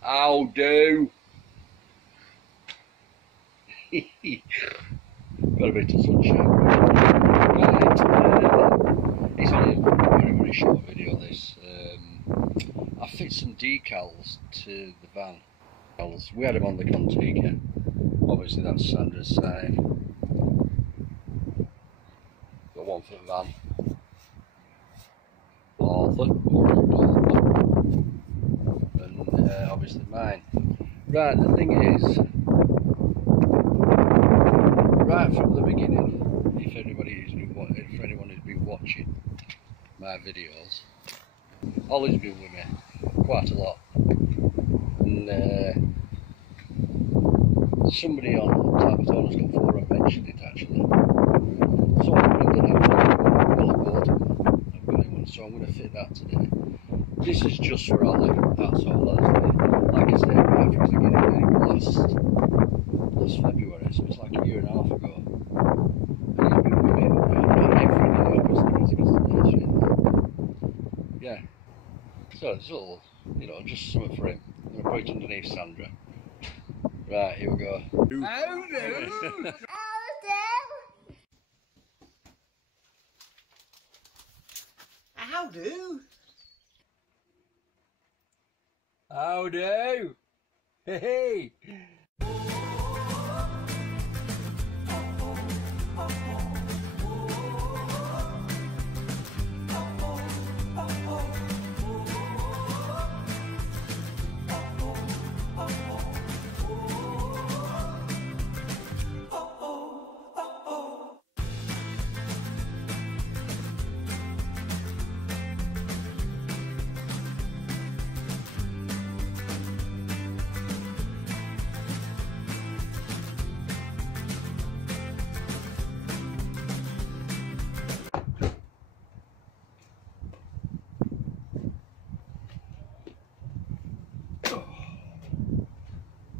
How do? Got a bit of sunshine. Right, it's only a very, very short video this. I fit some decals to the van. We had them on the Contiga. Obviously that's Sandra's side. Got one for the van. Arthur, and obviously mine. Right, the thing is, right from the beginning, if anyone who's been watching my videos, Olly's been with me quite a lot, and somebody on Talbot Owners Club forum mentioned it actually. So I'm going to have I've got it one, so I'm going to fit that today. This is just for Olly, that's all. Like I said, right from the beginning, last February, so it's like a year and a half ago. And he's been with me not every day, obviously, because he gets to nursery. Yeah. So it's a little, you know, just something for him. I'm going to put it underneath Sandra. Right, here we go. How do? How do? How do? Hey!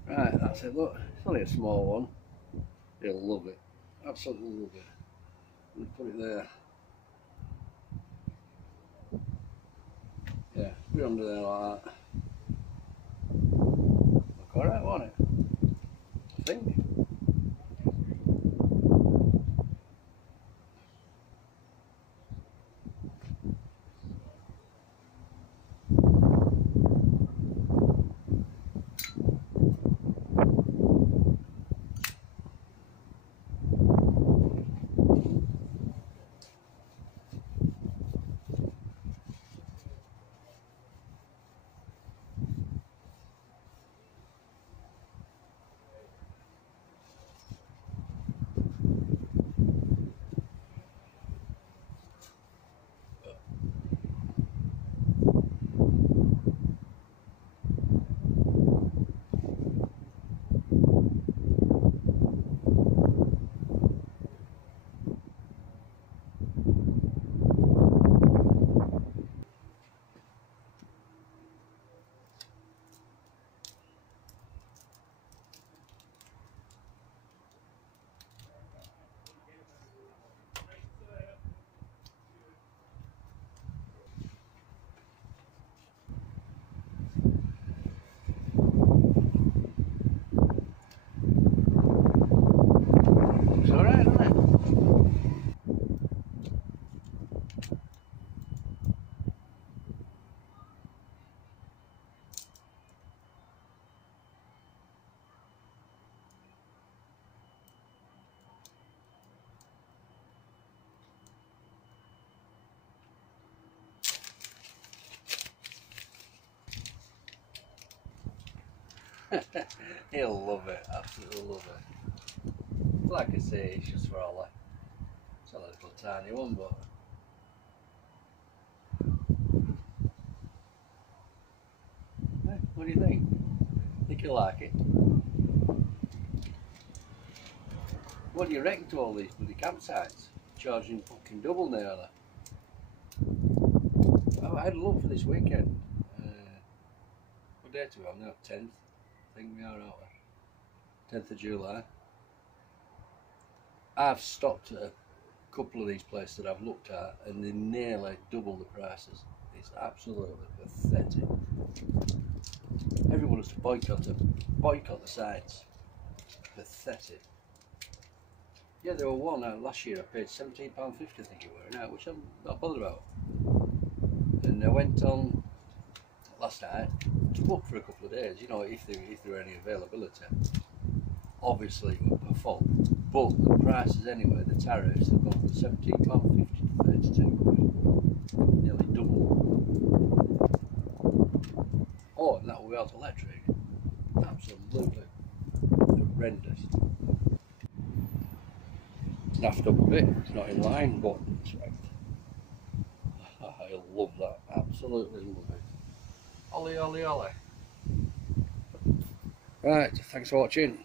Right, that's it, look, it's only a small one. He'll love it, absolutely love it. I'm going to put it there. Yeah, put it under there like that. Look alright, won't it? I think. It's alright, isn't it? He'll love it, absolutely love it. Like I say, it's just for Olly. It's a little tiny one, but hey, what do you think? Think you'll like it? What do you reckon to all these bloody campsites? Charging fucking double nearly. Oh, I had a look for this weekend. What date are we on now? 10th? I think we are, aren't we? 10th of July. I've stopped at a couple of these places that I've looked at and they're nearly double the prices. It's absolutely pathetic. Everyone has to boycott the sites. Pathetic. Yeah, there were one last year. I paid £17.50, I think it were, which I'm not bothered about. And I went on last night to book for a couple of days. You know, if there were any availability. Obviously, it was full. But the prices anyway, the tariffs have gone from £17.50 to £32, nearly double. Oh, and that without electric. Absolutely horrendous. Naffed up a bit, it's not in line, but I love that, absolutely love it. Olly, Olly, Olly. Right, thanks for watching.